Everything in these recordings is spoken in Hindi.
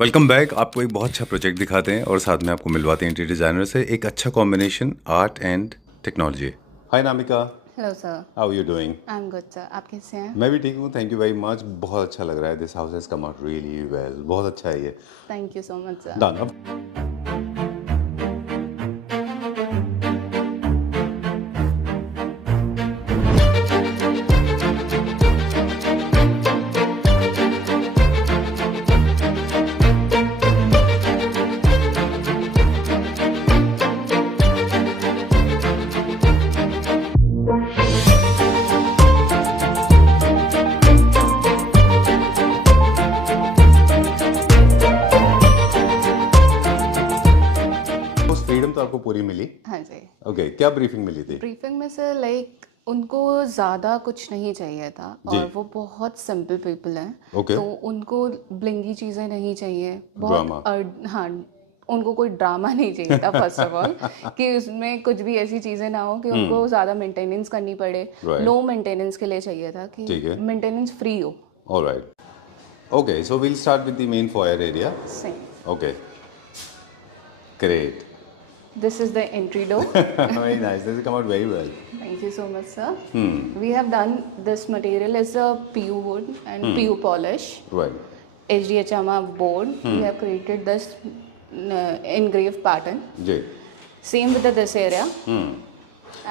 Welcome back. आपको एक बहुत अच्छा प्रोजेक्ट दिखाते हैं और साथ में आपको मिलवाते हैं इंटीरियर डिजाइनर से एक अच्छा combination art and technology. Hi Namika, hello sir. How you doing? I am good sir, आप कैसे हैं? मैं भी ठीक हूँ, थैंक यू वेरी मच। बहुत अच्छा लग रहा है। This house has come out really well. बहुत अच्छा है ये। Thank you so much sir. Done. अब फ्रीडम तो आपको पूरी मिली। हाँ जी। ओके, क्या ब्रीफिंग मिली थी? ब्रीफिंग में सर लाइक उनको ज़्यादा कुछ नहीं चाहिए था जी। और वो बहुत सिंपल पीपल हैं। ओके। तो उनको ब्लिंगी चीज़ें नहीं चाहिए, ड्रामा। हाँ, उनको कोई ड्रामा नहीं चाहिए था फर्स्ट ऑफ ऑल कि उसमें कुछ भी ऐसी चीज़ें ना हो कि उनको ज़्यादा मेंटेनेंस करनी पड़े। Right. लो मेंटेनेंस के लिए चाहिए था कि ठीक है। मेंटेनेंस फ्री हो। Alright. Okay, so we'll start with the main foyer area. Same. Okay, great. This is the entry door. Very nice. This has come out very well. Thank you so much, sir. We have done this material is a PU wood and PU polish. Right. HDHMA board. We have created this engraved pattern. जी। Same with this area.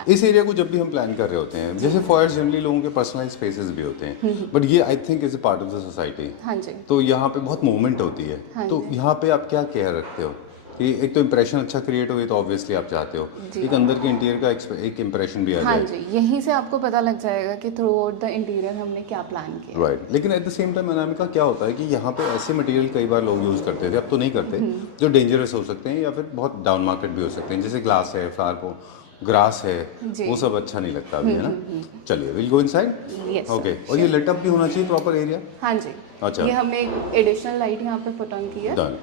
इस एरिया को जब भी हम प्लान कर रहे होते हैं, जैसे फॉयर जनरली लोगों के पर्सनलाइज स्पेसेस भी होते हैं, बट ये I think is a part of the society. हाँ जी। तो यहाँ पे बहुत मूवमेंट होती है। हाँ तो जी। यहाँ पे आप क्या केयर रखते हो कि एक तो इम्प्रेशन अच्छा क्रिएट हो, ये तो ऑब्वियसली आप चाहते हो, जी। एक अंदर के इंटीरियर का एक इम्प्रेशन भी आ हाँ जाए। जी, यहीं से आपको पता लग जाएगा कि थ्रू आउट द इंटीरियर हमने क्या प्लान किया। राइट। लेकिन at the same time Anamika क्या होता है कि यहाँ पे ऐसे मटेरियल कई बार लोग यूज़ करते थे, अब तो नहीं करते, जो डेंजरस हो सकते हैं या फिर बहुत डाउन मार्केट भी हो सकते हैं, जैसे ग्लास है, फ्लावर ग्रास है, जी। वो सब अच्छा नहीं लगता अभी, है ना? चलिए, will go inside. Yes, okay. sir. और ये लिट अप भी होना चाहिए प्रॉपर एरिया। हाँ जी। अच्छा। ये हमने एक एडिशनल लाइट यहाँ पे पुट ऑन की है। Done.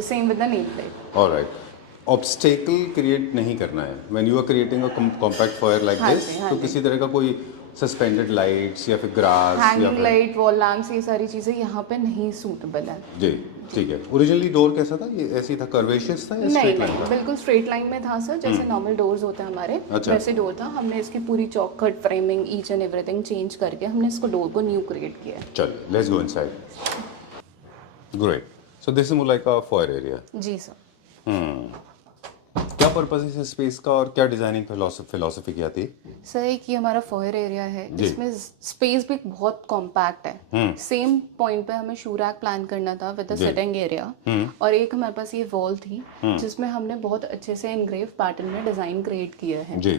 Same with the name plate. Alright. Obstacle create नहीं करना है when you are creating a compact foyer like हाँ दिस। जी, हाँ तो जी। किसी तरह का कोई सस्पेंडेड लाइट्स या फिर ग्रास या हैंगिंग फिर लाइट, वॉल लैम्प्स, ये सारी चीज़ें यहाँ पे नहीं सूटेबल है। जी, ठीक है। ओरिजिनली डोर कैसा था? ये ऐसे ही था, कर्वेशियस था या नहीं स्ट्रेट लाइन नहीं, था? बिल्कुल स्ट्रेट लाइन में था सर, जैसे नॉर्मल डोर्स होते हैं हमारे, अच्छा। वैसे डोर था। हमने इसकी पूरी चौखट, framing, each and everything change करके हमने इसको डोर को न्यू क्रिएट किया है। चलिए, let's go inside. Great. So this is more like a foyer area. जी सर। क्या पर्पस है इस स्पेस का और क्या डिजाइनिंग फिलोसफी क्या थी? सर एक ये हमारा फॉयर एरिया है, जी। इसमें स्पेस भी बहुत कॉम्पैक्ट है। सेम पॉइंट पे हमें शू रैक प्लान करना था विद द जी। सिटिंग एरिया, और एक हमारे पास ये वॉल थी जिसमें हमने बहुत अच्छे से इनग्रेव पैटर्न में डिजाइन क्रिएट किया है। जी।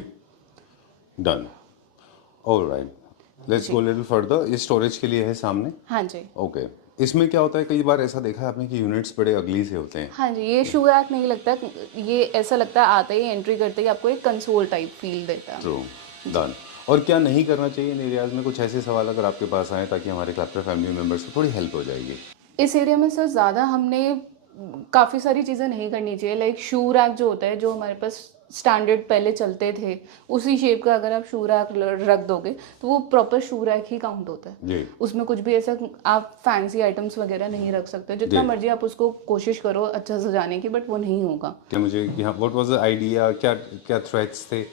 Done. Alright, let's go little further. ये स्टोरेज के लिए है सामने। हाँ जी। ओके। इसमें क्या होता है, कई बार ऐसा देखा है आपने कि यूनिट्स बड़े अगली से होते हैं। हाँ जी, ये शू रैक नहीं लगता, ये ऐसा लगता है आते ही एंट्री करते ही आपको एक कंसोल टाइप फील देता है। ट्रू। डन। और क्या नहीं करना चाहिए इन एरियाज में? कुछ ऐसे सवाल अगर आपके पास आए ताकि हमारे क्लैप्टर फैमिली मेंबर्स को थोड़ी हेल्प हो जाएगी। इस एरिया में सर ज़्यादा हमने काफ़ी सारी चीज़ें नहीं करनी चाहिए। लाइक शू रैक जो होता है, जो हमारे पास स्टैंडर्ड पहले चलते थे, उसी शेप का अगर आप शू रैक रख दोगे तो वो प्रॉपर शू रैक ही काउंट होता है। जी। उसमें कुछ भी ऐसा आप फैंसी आइटम्स वगैरह नहीं रख सकते, जितना जी। मर्जी आप उसको कोशिश करो अच्छा सजाने की, बट वो नहीं होगा। क्या मुझे यहाँ व्हाट वाज द आइडिया, क्या क्या थ्रेड्स थे?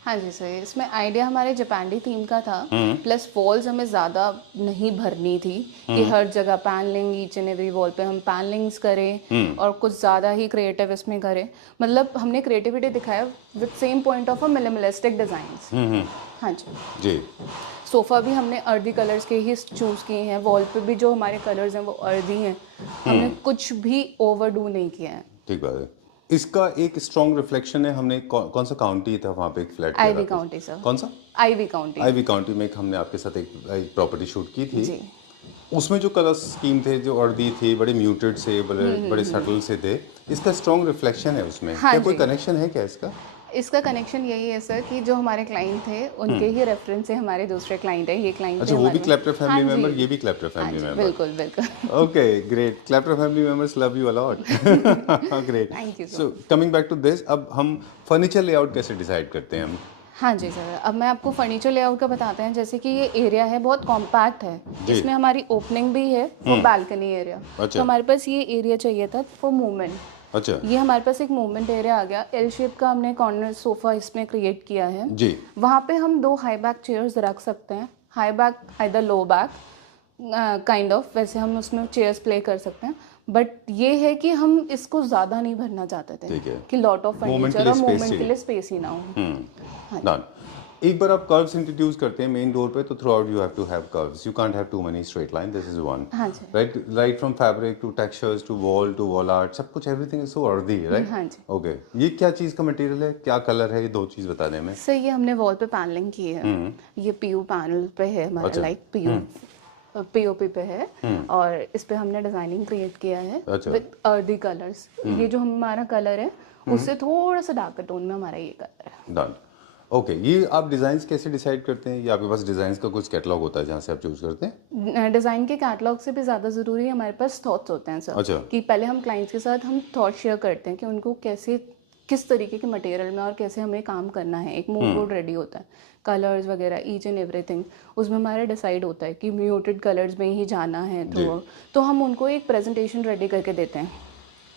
हाँ जी सर, इसमें आइडिया हमारे जापानी थीम का था, प्लस वॉल्स हमें ज़्यादा नहीं भरनी थी कि हर जगह panelling, each and every wall पे हम पैनलिंग्स करें और कुछ ज़्यादा ही क्रिएटिव इसमें करें। मतलब हमने क्रिएटिविटी दिखाया with same point of a minimalistic designs. हाँ जी। जी। सोफ़ा भी हमने अर्दी कलर्स के ही चूज़ किए हैं, वॉल पे भी जो हमारे कलर्स हैं वो अर्दी हैं, हमने कुछ भी ओवरडू नहीं किया है। ठीक बात है। इसका एक स्ट्रॉन्ग रिफ्लेक्शन है। हमने कौन सा काउंटी था वहाँ पे एक फ्लैट किया आईवी था? County sir. कौन सा? Ivy county. आईवी काउंटी में एक हमने आपके साथ एक प्रॉपर्टी शूट की थी। जी। उसमें जो कलर स्कीम थे, जो अर्दी थी, बड़े म्यूटेड से, बड़े सटल से थे। इसका स्ट्रॉन्ग रिफ्लेक्शन है उसमें। हाँ क्या कोई जी। कनेक्शन है क्या इसका? इसका कनेक्शन यही है सर कि जो हमारे क्लाइंट थे उनके ही रेफरेंस से हमारे दूसरे क्लाइंट है, ये क्लाइंट अच्छा, वो भी क्लैप्टर फैमिली मेंबर, ये भी क्लैप्टर हाँ फैमिली जी, मेंबर। बिल्कुल बिल्कुल। Okay, great. क्लैप्टर family members love you a lot. Great. Thank you so so coming back to this, अब हम फर्नीचर लेआउट कैसे डिसाइड करते हैं हम? हाँ जी सर, अब मैं आपको फर्नीचर लेआउट का बताते हैं। जैसे कि ये एरिया है बहुत कॉम्पैक्ट है, इसमें हमारी ओपनिंग भी है फॉर बालकनी एरिया। तो हमारे पास ये एरिया चाहिए था फॉर मूवमेंट। अच्छा ये हमारे पास एक मूवमेंट एरिया आ गया। एल शेप का हमने कॉर्नर सोफा इसमें क्रिएट किया है जी। वहाँ पे हम 2 हाई बैक चेयर्स रख सकते हैं। High back either low back kind of, वैसे हम उसमें चेयर्स प्ले कर सकते हैं। बट ये है कि हम इसको ज़्यादा नहीं भरना चाहते थे ठीक है। कि लॉट ऑफ Movement के फर्नीचर लिए और space मूवमेंट के चाहिए। लिए स्पेस ही ना हो। डन। एक बार आप कर्व्स इंट्रोड्यूस करते हैं मेन डोर पे तो throughout you have to have curves, you can't have too many straight line, this is one. हाँ जी। Right from fabric to textures to wall art, सब कुछ everything is so earthy, right? हाँ जी। ओके, ये क्या चीज़ का मटेरियल है, क्या कलर है, ये 2 चीज़ बता दें हमें। सर ये हमने वॉल पे पैनलिंग की है। ये पीयू पैनल पे है हमारा, अच्छा। लाइक पीओपी पे है। और इस पे हमने डिजाइनिंग क्रिएट किया है अच्छा। With earthy colours. ये जो हमारा कलर है उससे थोड़ा सा डार्कर टोन में हमारा ये कलर है। डन। ओके, ये आप डिज़ाइंस कैसे डिसाइड करते हैं, या आपके पास डिज़ाइंस का कुछ कैटलॉग होता है जहाँ से आप चूज करते हैं? डिज़ाइन के कैटलॉग से भी ज़्यादा ज़रूरी है हमारे पास थॉट्स होते हैं सर। अच्छा। कि पहले हम क्लाइंट्स के साथ हम थॉट शेयर करते हैं कि उनको कैसे, किस तरीके के मटेरियल में और कैसे हमें काम करना है। एक मूड बोर्ड रेडी होता है, कलर्स वगैरह ईच एंड एवरीथिंग उसमें हमारा डिसाइड होता है कि म्यूटेड कलर्स में ही जाना है थ्रू। तो हम उनको एक प्रेजेंटेशन रेडी करके देते हैं।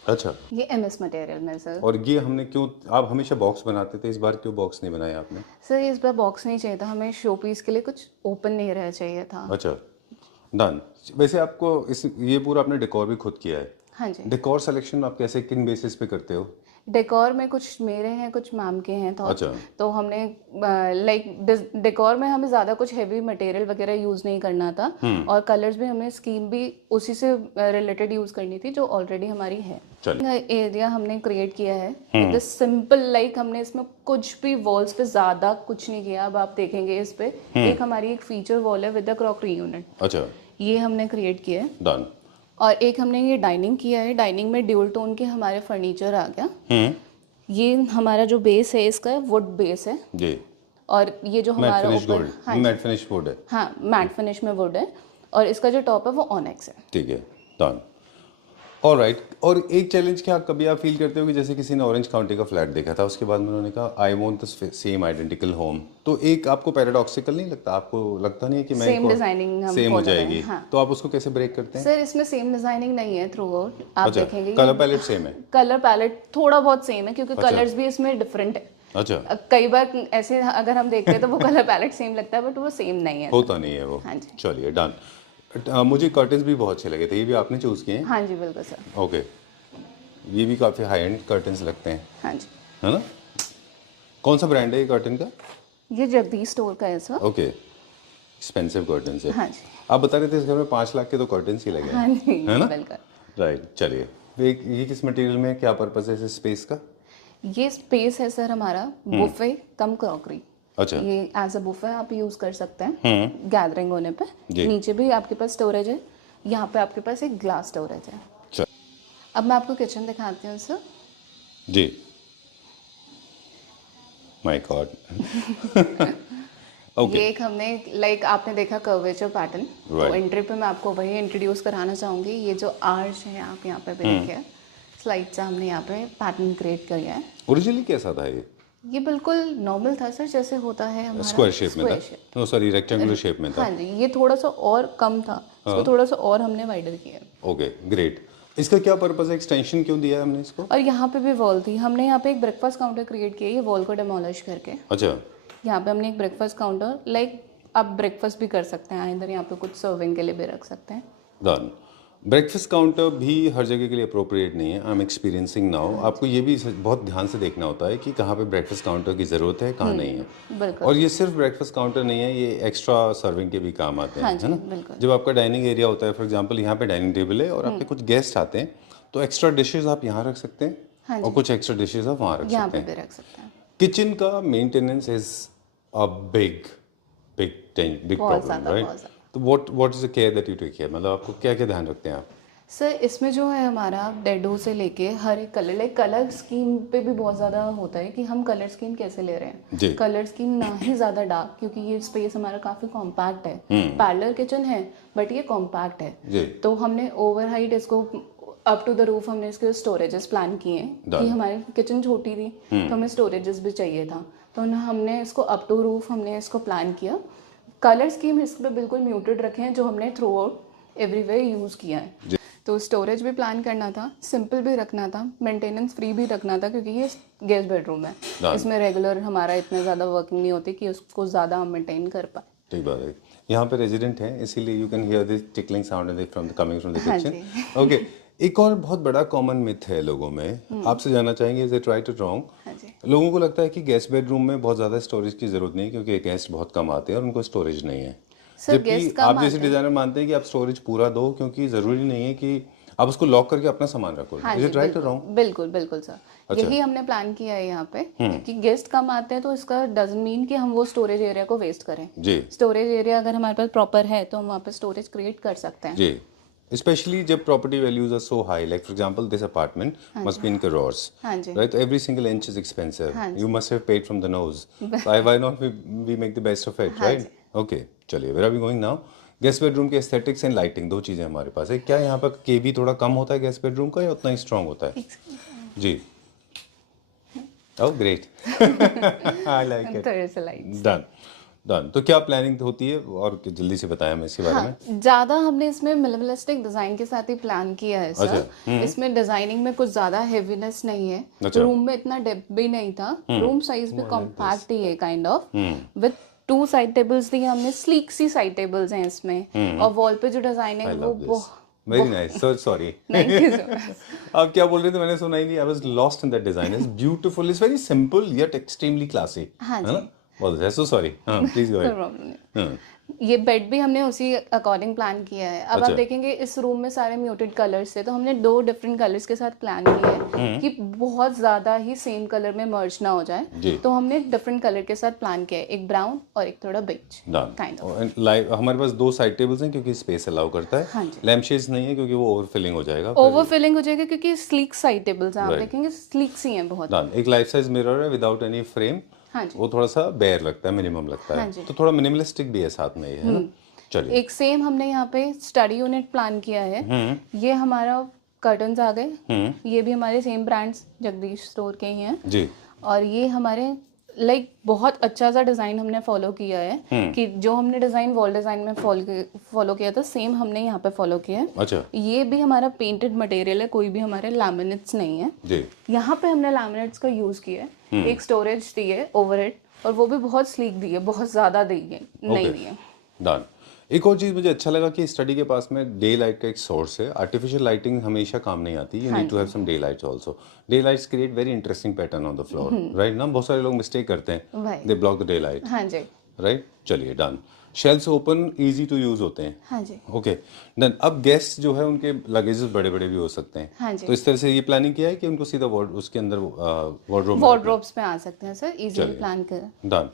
अच्छा। ये एमएस मटेरियल में सर। और ये हमने क्यों, आप हमेशा बॉक्स बनाते थे, इस बार क्यों बॉक्स नहीं बनाया आपने? सर इस बार बॉक्स नहीं चाहिए था हमें, शो पीस के लिए कुछ ओपन नहीं रह चाहिए था। अच्छा, डन। वैसे आपको इस ये पूरा आपने डेकोर भी खुद किया है? हाँ जी। डेकोर सिलेक्शन आप कैसे, किन बेसिस पे करते हो? डेकोर में कुछ मेरे हैं कुछ मैम के हैं थॉट्स। अच्छा। तो हमने लाइक डेकोर में हमें ज़्यादा कुछ हैवी मटेरियल वगैरह यूज़ नहीं करना था। और कलर्स भी हमें स्कीम भी उसी से रिलेटेड यूज़ करनी थी जो ऑलरेडी हमारी है। एरिया हमने क्रिएट किया है विद सिंपल, लाइक हमने इसमें कुछ भी वॉल्स पे ज़्यादा कुछ नहीं किया। अब आप देखेंगे इस पे एक हमारी एक फीचर वॉल है विद द क्रॉकरी यूनिट। अच्छा। ये हमने क्रिएट किया है। डन। और एक हमने ये डाइनिंग किया है। डाइनिंग में ड्यूल टोन के हमारे फर्नीचर आ गया। ये हमारा जो बेस है इसका वुड बेस है जी। और ये जो मैट हमारा फिनिश ऊपर, गोल्ड, हाँ मैट फिनिश वुड है। हाँ मैट फिनिश में वुड है। और इसका जो टॉप है वो ऑनेक्स है। ठीक है, डन। ऑलराइट। और एक चैलेंज क्या कभी आप फील करते हो कि जैसे किसी ने ऑरेंज काउंटी का फ्लैट देखा था, उसके बाद में उन्होंने कहा I want the same identical home, तो एक आपको पैराडॉक्सिकल नहीं लगता? आपको लगता नहीं है कि मैं सेम डिजाइनिंग हम सेम हो follow करें, जाएगी? हाँ। तो आप उसको कैसे ब्रेक करते हैं? सर इसमें सेम डिजाइनिंग नहीं है थ्रू आउट, आप अच्छा, देखेंगे कलर पैलेट सेम है? कलर पैलेट थोड़ा बहुत सेम है क्योंकि कलर्स भी इसमें डिफरेंट है। अच्छा। कई बार ऐसे अगर हम देखते हैं तो वो कलर पैलेट सेम लगता है बट वो सेम नहीं है। होता नहीं है वो। हाँ जी। चलिए, डन। मुझे कर्टन्स भी बहुत अच्छे लगे थे, ये भी आपने चूज किए हैं? हाँ जी बिल्कुल सर। ओके, ये भी काफ़ी हाई एंड कर्टन्स लगते हैं, हाँ जी। है ना? कौन सा ब्रांड है ये कर्टन का? ये जगदीश स्टोर का है सर। ओके, एक्सपेंसिव कर्टन्स है। हाँ जी। आप बता रहे थे इस घर में 5 लाख के तो कर्टन्स ही लगे हैं, हाँ जी है ना? बिल्कुल। राइट। चलिए, ये किस मटेरियल में, क्या पर्पस है इस स्पेस का? ये स्पेस है सर हमारा बुफे कम क्रॉकरी। अच्छा। ये एज अ बुफे आप यूज कर सकते हैं गैदरिंग होने पे। जी। नीचे भी आपके पास स्टोरेज है, यहाँ पे आपके पास एक ग्लास स्टोरेज है। चल। अब मैं आपको किचन दिखाती हूँ सर। जी। My god. ओके। ये एक हमने लाइक आपने देखा कर्वेचर पैटर्न, तो Right. एंट्री पे मैं आपको वही इंट्रोड्यूस कराना चाहूँगी। ये जो आर्च है आप यहाँ पे भी देखिए, स्लाइड से हमने यहाँ पे पैटर्न क्रिएट किया है। ओरिजिनली कैसा था ये बिल्कुल नॉर्मल था सर, जैसे होता है हमारा स्क्वायर शेप में था? square shape। No sorry, rectangular shape में था। हाँ जी, ये थोड़ा सा और कम था, इसको थोड़ा सा और हमने वाइडर किया है। Okay, great. इसका क्या पर्पस है, एक्सटेंशन क्यों दिया है हमने इसको? और यहाँ पे भी वॉल थी, हमने यहाँ पे एक ब्रेकफास्ट काउंटर क्रिएट किया है, ये वॉल को डेमोलिश करके। अच्छा। यहाँ पे हमने एक ब्रेकफास्ट काउंटर, लाइक आप ब्रेकफास्ट भी कर सकते हैं इधर, यहाँ पे कुछ सर्विंग के लिए भी रख सकते हैं। डन। ब्रेकफास्ट काउंटर भी हर जगह के लिए अप्रोप्रिएट नहीं है, आई एम एक्सपीरियंसिंग नाउ। आपको ये भी बहुत ध्यान से देखना होता है कि कहाँ पे ब्रेकफास्ट काउंटर की ज़रूरत है, कहाँ नहीं है। बिल्कुल। और ये सिर्फ ब्रेकफास्ट काउंटर नहीं है, ये एक्स्ट्रा सर्विंग के भी काम आते हैं, हाँ है जी ना? बिल्कुल। जब आपका डाइनिंग एरिया होता है, फॉर एग्जांपल यहाँ पे डाइनिंग टेबल है और आपके कुछ गेस्ट आते हैं, तो एक्स्ट्रा डिशेज आप यहाँ रख सकते हैं। हाँ और कुछ एक्स्ट्रा डिशेज आप वहाँ रख यहाँ सकते पे हैं। भी रख सकते हैं। किचन का मेंटेनेंस इज अ बिग बहुत प्रॉब्लम, ज़्यादा, राइट? बहुत ज़्यादा। तो what is the care that you take care, मतलब आपको क्या क्या ध्यान रखते हैं आप? सर इसमें जो है हमारा डेडो से लेके हर एक कलर, लाइक कलर स्कीम पे भी बहुत ज़्यादा होता है कि हम कलर स्कीम कैसे ले रहे हैं। जी। कलर स्कीम ना ही ज़्यादा डार्क, क्योंकि ये स्पेस हमारा काफ़ी कॉम्पैक्ट है। पैरेलल किचन है बट ये कॉम्पैक्ट है। जी। तो हमने ओवर हाइट इसको अप टू द रूफ हमने इसके स्टोरेजेस प्लान किए हैं कि हमारी किचन छोटी थी तो हमें स्टोरेजेस भी चाहिए था। तो ना हमने इसको अप टू रूफ हमने इसको प्लान किया। कलर स्कीम इस पर बिल्कुल म्यूटेड रखे हैं जो हमने थ्रू आउट एवरीवेयर यूज़ किया है। तो स्टोरेज भी प्लान करना था, सिंपल भी रखना था, मेंटेनेंस फ्री भी रखना था, क्योंकि ये गेस्ट बेडरूम है, इसमें रेगुलर हमारा इतना ज़्यादा वर्किंग नहीं होती कि उसको ज़्यादा हम मेंटेन कर पाए। ठीक बात है। यहाँ पे रेजिडेंट है इसीलिए you can hear this tickling sound from the coming from the kitchen. Okay, एक और बहुत बड़ा कॉमन मिथ है लोगों में, आपसे जानना चाहेंगे इज इट राइट और रॉन्ग? लोगों को लगता है कि गेस्ट बेडरूम में बहुत ज़्यादा स्टोरेज की ज़रूरत नहीं, क्योंकि गेस्ट बहुत कम आते हैं और उनको स्टोरेज नहीं है। जबकि आप जैसे डिजाइनर मानते हैं कि आप स्टोरेज पूरा दो, क्योंकि ज़रूरी नहीं है कि आप उसको लॉक करके अपना सामान रखो। इज इट राइट और रॉन्ग? बिल्कुल बिल्कुल सर, यही हमने प्लान किया है यहाँ पे कि गेस्ट कम आते हैं तो इसका डजंट मीन कि हम वो स्टोरेज एरिया को वेस्ट करें जी। स्टोरेज एरिया अगर हमारे पास प्रॉपर है तो हम वहाँ पे स्टोरेज क्रिएट कर सकते हैं जी। स्पेशली जब property values are so high, like for example this apartment must be in crores, right? Every single inch is expensive, you must have paid from the nose, why not we make the best of it, right? Okay, चलिए, where are we going now? Guest bedroom के एस्थेटिक्स एंड लाइटिंग, दो चीज़ें हमारे पास है। क्या यहाँ पर केवी थोड़ा कम होता है गेस्ट बेडरूम का, या उतना ही स्ट्रांग होता है? जी। Oh great, I like it. Done done. तो क्या प्लानिंग होती है, और जल्दी से बताया हमें इसके बारे में। ज्यादा हमने इसमें मिनिमलिस्टिक डिजाइन के साथ ही प्लान किया है सर। इसमें डिजाइनिंग में कुछ ज्यादा हेवीनेस नहीं है, रूम में इतना डेप्थ भी नहीं था, रूम साइज भी कॉम्पैक्ट ही है kind of, with 2 side tables दिए हमने, स्लीक सी साइड टेबल्स हैं इसमें, और वॉल पे जो डिजाइन है वो very nice sir, sorry. Thank you so much. आप क्या बोल रहे थे, मैंने सुना ही नहीं। I was lost in that design. It's beautiful, it's very simple yet extremely classy, है ना? बहुत है, सो सॉरी। हां, प्लीज गो अहेड। ये बेड भी हमने उसी अकॉर्डिंग प्लान किया है। अब आप देखेंगे इस रूम में सारे म्यूटेड कलर्स थे, तो हमने 2 डिफरेंट कलर्स के साथ प्लान किया है कि बहुत ज्यादा ही सेम कलर में मर्ज ना हो जाए, तो हमने डिफरेंट कलर के साथ प्लान किया है, एक ब्राउन और एक थोड़ा बेज काइंड ऑफ। हमारे पास 2 साइड टेबल्स हैं क्योंकि स्पेस अलाउ करता है। लैम्प शेड्स नहीं है क्योंकि वो ओवरफिलिंग हो जाएगा। ओवरफिलिंग हो जाएगा क्योंकि स्लीक साइड टेबल्स हैं, आप देखेंगे स्लीक सी हैं बहुत। एक लाइफ साइज मिरर है विदाउट एनी फ्रेम, वो थोड़ा सा बेयर लगता है, मिनिमम लगता है, तो थोड़ा मिनिमलिस्टिक भी है साथ में, है ना? चलिए, एक सेम हमने यहाँ पे स्टडी यूनिट प्लान किया है। ये हमारा कर्टन्स आ गए, ये भी हमारे सेम ब्रांड्स जगदीश स्टोर के ही हैं जी। और ये हमारे लाइक बहुत अच्छा सा डिजाइन हमने फॉलो किया है कि जो हमने डिजाइन वॉल डिजाइन में फॉलो किया था, सेम हमने यहाँ पे फॉलो किया है। अच्छा, ये भी हमारा पेंटेड मटेरियल है, कोई भी हमारे लैमिनेट्स नहीं है जी। यहाँ पे हमने लैमिनेट्स का यूज किया है। एक स्टोरेज दी है ओवरहेड, और वो भी बहुत स्लीक दी है, बहुत ज्यादा दी है नहीं दी है। डन। एक और चीज़ मुझे अच्छा लगा कि स्टडी के पास में डे लाइट का एक सोर्स है। आर्टिफिशियल लाइटिंग हमेशा काम नहीं आती, you need to have some day lights also. Day lights create very interesting pattern on the floor, right ना? बहुत सारे लोग मिस्टेक करते हैं, they block the day light. हाँ जी, राइट। चलिए, done. Shelves open easy to use होते हैं। हाँ जी, ओके, डन। अब गेस्ट जो है उनके लगेजेस बड़े बड़े भी हो सकते हैं। हाँ जी। तो इस तरह से ये प्लानिंग किया है कि उनको सीधा उसके अंदर वार्डरोब्स में आ सकते हैं सर, इजीली प्लान कर। Done.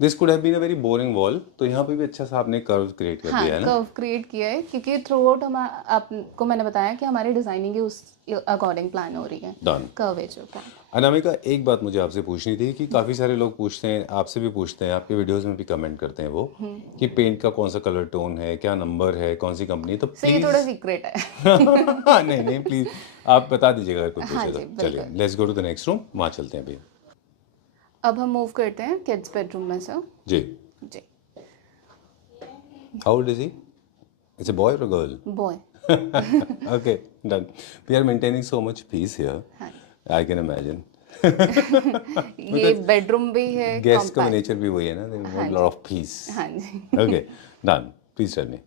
This could have been a very boring wall, तो यहाँ पे भी अच्छा सा आपने कर्व क्रिएट कर दिया है ना? कर्व क्रिएट किया है क्योंकि थ्रू आउट हम आपको मैंने बताया कि हमारी डिजाइनिंग उस अकॉर्डिंग प्लान हो रही है। डन। Curvature plan. अनामिका, एक बात मुझे आपसे पूछनी थी कि काफ़ी सारे लोग पूछते हैं, आपसे भी पूछते हैं, आपके वीडियोस में भी कमेंट करते हैं वो कि पेंट का कौन सा कलर टोन है, क्या नंबर है, कौन सी कंपनी, तो प्लीज ये थोड़ा सीक्रेट है। नहीं प्लीज आप बता दीजिएगा अगर कोई पूछेगा। चलिए, let's go to the next room, वहाँ चलते हैं अभी। अब हम मूव करते हैं किड्स बेडरूम में सर जी जी। How old is he? It's a boy or a girl? Boy. Okay, done. We are maintaining so much peace here. I can imagine. ये बेडरूम भी है, गेस्ट का नेचर भी वही है ना, they want a lot of peace. हाँ जी। Okay, done. Please tell me.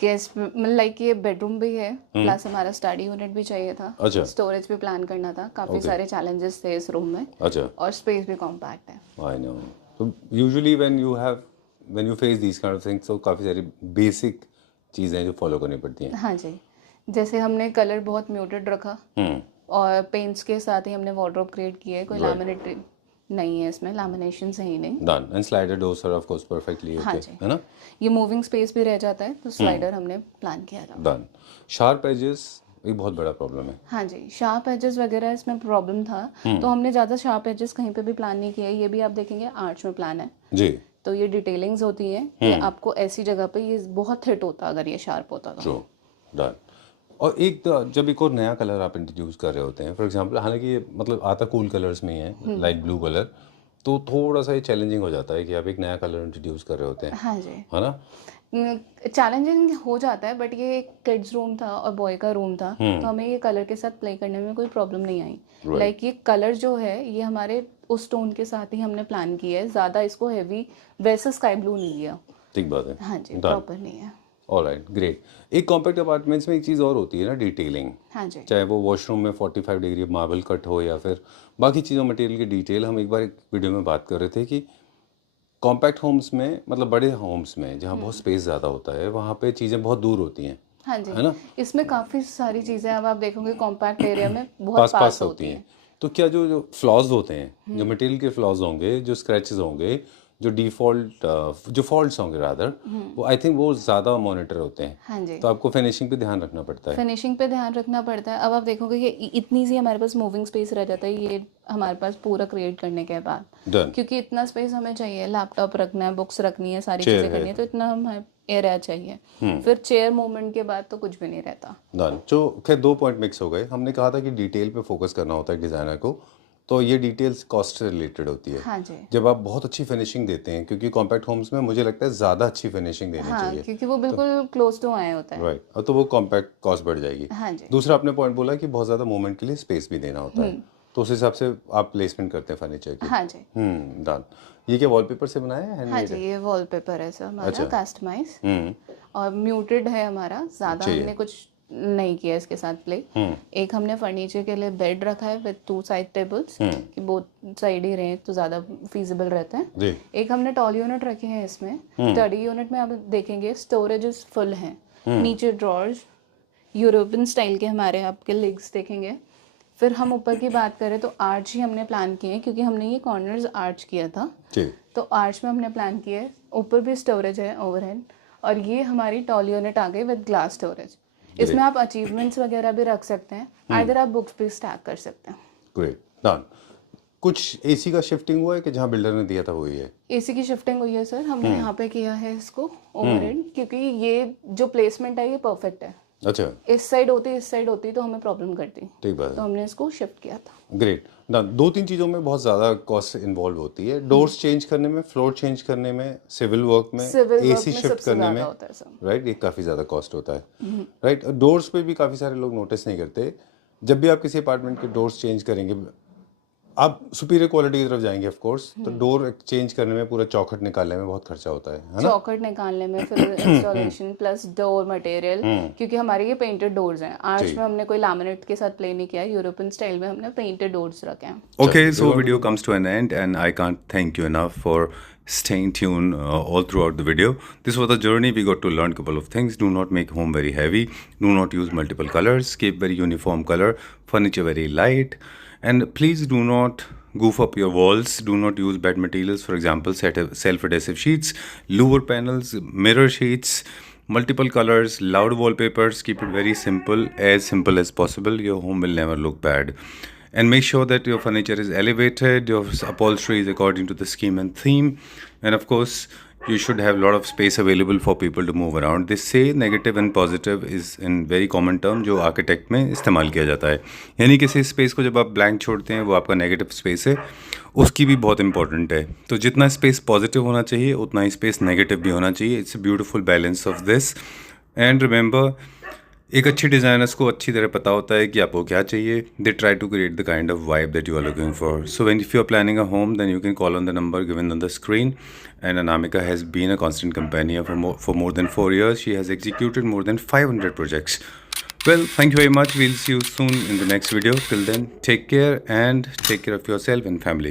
Guest like ये बेडरूम भी है, प्लस हमारा स्टडी यूनिट भी चाहिए था। अच्छा। स्टोरेज भी प्लान करना था, काफी सारे चैलेंजेस थे इस रूम में। अच्छा। और स्पेस भी कॉम्पैक्ट है। I know. So usually when you face these kind of things, so काफी सारी बेसिक चीजें जो फॉलो करनी पड़ती हैं। हाँ जी, जैसे हमने कलर बहुत म्यूटेड रखा, और पेंट्स के साथ ही हमने वार्डरोब क्रिएट किया है, कोई लैमिनेट नहीं है इसमें, लैमिनेशन सही नहीं। Done. And slider doors are of course perfectly okay, है ना? ये मूविंग स्पेस भी रह जाता है, तो स्लाइडर हमने प्लान किया था। डन। शार्प एजेस एक बहुत बड़ा प्रॉब्लम है। हाँ जी, शार्प एजेस वगैरह इसमें प्रॉब्लम था, तो हमने ज़्यादा शार्प एजेस कहीं पे भी प्लान नहीं किया। ये भी आप देखेंगे आर्च में प्लान है जी, तो ये डिटेलिंग्स होती हैं कि आपको ऐसी जगह पे ये बहुत हिट होता अगर ये शार्प होता तो। डन। और जब एक और नया कलर आप इंट्रोड्यूस कर रहे होते हैं, फॉर एग्जांपल, हालांकि ये मतलब आता कूल कलर्स में ही है, लाइट ब्लू कलर, तो थोड़ा सा ये चैलेंजिंग हो जाता है कि आप एक नया कलर इंट्रोड्यूस कर रहे होते हैं, हाँ जी, है ना? चैलेंजिंग हो जाता है, बट ये किड्स रूम था और बॉय का रूम था, तो हमें ये कलर के साथ प्ले करने में कोई प्रॉब्लम नहीं आई। लाइक ये कलर जो है ये हमारे उस टोन के साथ ही हमने प्लान किया है, ज़्यादा इसको हैवी वैसा स्काई ब्लू नहीं लिया। ठीक बात है। हाँ जी, प्रॉपर नहीं है। Alright, great. एक कॉम्पैक्ट अपार्टमेंट्स में एक चीज़ और होती है ना, डिटेलिंग। हाँ जी, चाहे वो वॉशरूम में 45 डिग्री मार्बल कट हो या फिर बाकी चीज़ों मटेरियल की डिटेल। हम एक बार एक वीडियो में बात कर रहे थे कि कॉम्पैक्ट होम्स में, मतलब बड़े होम्स में जहाँ बहुत स्पेस ज़्यादा होता है, वहाँ पे चीज़ें बहुत दूर होती हैं, हाँ जी, है ना? इसमें काफ़ी सारी चीज़ें अब आप देखोगे कॉम्पैक्ट एरिया में बहुत पास पास पास होती होती हैं। हैं। तो क्या जो जो फ्लॉज होते हैं, जो मटेरियल के फ्लॉज होंगे, जो स्क्रैचेस होंगे, जो डिफ़ॉल्ट जो फॉल्ट्स होंगे रादर, वो आई थिंक वो ज़्यादा मॉनिटर होते हैं। हाँ जी, तो आपको फिनिशिंग पे ध्यान रखना पड़ता है। फिनिशिंग पे ध्यान रखना पड़ता है। अब आप देखोगे कि इतनी सी हमारे पास मूविंग स्पेस रह जाता है ये हमारे पास पूरा क्रिएट करने के बाद, डन। क्योंकि इतना स्पेस हमें चाहिए, लैपटॉप रखना है, बुक्स रखनी है, सारी Chair चीज़ें है। करनी है, तो इतना हमें एरिया चाहिए। फिर चेयर मूवमेंट के बाद तो कुछ भी नहीं रहता। डन। जो खैर 2 पॉइंट मिक्स हो गए। हमने कहा था कि डिटेल पे फोकस करना होता है डिज़ाइनर को, तो ये डिटेल्स कॉस्ट से रिलेटेड होती है। हाँ जी, जब आप बहुत अच्छी फिनिशिंग देते हैं, क्योंकि कॉम्पैक्ट होम्स में मुझे लगता है ज़्यादा अच्छी फिनिशिंग देनी हाँ, चाहिए, क्योंकि वो बिल्कुल क्लोज टू आए होता है। राइट, और तो वो कॉम्पैक्ट कॉस्ट बढ़ जाएगी। हाँ जी, दूसरा आपने पॉइंट बोला कि बहुत ज़्यादा मूवमेंट के लिए स्पेस भी देना होता है, तो उस हिसाब से आप प्लेसमेंट करते हैं फर्नीचर की। हाँ जी, डन। ये क्या वॉलपेपर से बनाया है, हाँ हैंडमेड जी, है? ये वॉलपेपर है सर हमारा अच्छा। कस्टमाइज, हम्म, और म्यूटेड है हमारा, ज़्यादा चाहिए। हमने कुछ नहीं किया इसके साथ प्ले। एक हमने फर्नीचर के लिए बेड रखा है विद 2 साइड टेबल्स, कि बोथ साइड ही रहे तो ज़्यादा फीजिबल रहता है। जी। एक हमने टॉल यूनिट रखे हैं इसमें। स्टडी यूनिट में आप देखेंगे स्टोरेजेस फुल हैं, नीचे ड्रॉर्स यूरोपियन स्टाइल के हमारे आपके लेग्स देखेंगे। फिर हम ऊपर की बात करें तो आर्च ही हमने प्लान किए हैं, क्योंकि हमने ये कॉर्नर्स आर्च किया था, जी। तो आर्च में हमने प्लान किया है। ऊपर भी स्टोरेज है ओवरहेड, और ये हमारी टॉल यूनिट आ गई विद ग्लास स्टोरेज। इसमें आप अचीवमेंट्स वगैरह भी रख सकते हैं, आइदर आप बुक्स भी स्टैक कर सकते हैं। Great, done. कुछ एसी का शिफ्टिंग हुआ है कि जहाँ बिल्डर ने दिया था वही है? एसी की शिफ्टिंग हुई है सर, हमने यहाँ पे किया है इसको ओवरहेड, क्योंकि ये जो प्लेसमेंट है ये परफेक्ट है। अच्छा, इस साइड होती तो हमें प्रॉब्लम करती, ठीक बात तो है। हमने इसको शिफ्ट किया था। ग्रेट। ना 2-3 चीज़ों में बहुत ज़्यादा कॉस्ट इन्वॉल्व होती है। डोर्स चेंज करने में, फ्लोर चेंज करने में, सिविल वर्क में, सिविल वर्क एसी में शिफ्ट सबसे करने में, ज़्यादा होता है सर। राइट, ये काफ़ी ज़्यादा कॉस्ट होता है, राइट। डोर्स पे भी काफ़ी सारे लोग नोटिस नहीं करते। जब भी आप किसी अपार्टमेंट के डोर्स चेंज करेंगे, आप सुपीरियर क्वालिटी की तरफ जाएंगे ऑफ कोर्स, तो डोर चेंज करने में, पूरा चौखट निकालने में बहुत खर्चा होता है ना? चौखट निकालने में, फिर इंस्टॉलेशन प्लस डोर मटेरियल, क्योंकि हमारे ये पेंटेड डोर्स हैं। आर्च में हमने कोई लैमिनेट के साथ प्ले नहीं किया, यूरोपियन स्टाइल में हमने पेंटेड डोर्स रखे हैं। Okay, so video comes to an end, and I can't thank you enough for staying tuned all throughout the video. This was a journey. We got to learn a couple of things. Do not make home very heavy. Do not use multiple colors. Keep very uniform color. Furniture very light. And please do not goof up your walls. Do not use bad materials. For example, self-adhesive sheets, louver panels, mirror sheets, multiple colors, loud wallpapers. Keep it very simple as possible. Your home will never look bad. And make sure that your furniture is elevated, your upholstery is according to the scheme and theme, and of course you should have a lot of space available for people to move around. They say negative and positive is in very common term जो आर्किटेक्ट में इस्तेमाल किया जाता है, यानी किसी स्पेस को जब आप ब्लैंक छोड़ते हैं वो आपका नेगेटिव स्पेस है, उसकी भी बहुत इंपॉर्टेंट है। तो जितना स्पेस पॉजिटिव होना चाहिए उतना ही स्पेस नेगेटिव भी होना चाहिए। It's a beautiful balance of this. And remember, एक अच्छी डिज़ाइनर्स को अच्छी तरह पता होता है कि आपको क्या चाहिए। They try to create the kind of vibe that you are looking for. So when if you are planning a home, then you can call on the number given on the screen. And Anamika has been a constant companion for more than 4 years. She has executed more than 500 projects. Well, thank you very much. We'll see you soon in the next video. Till then, take care and take care of yourself and family.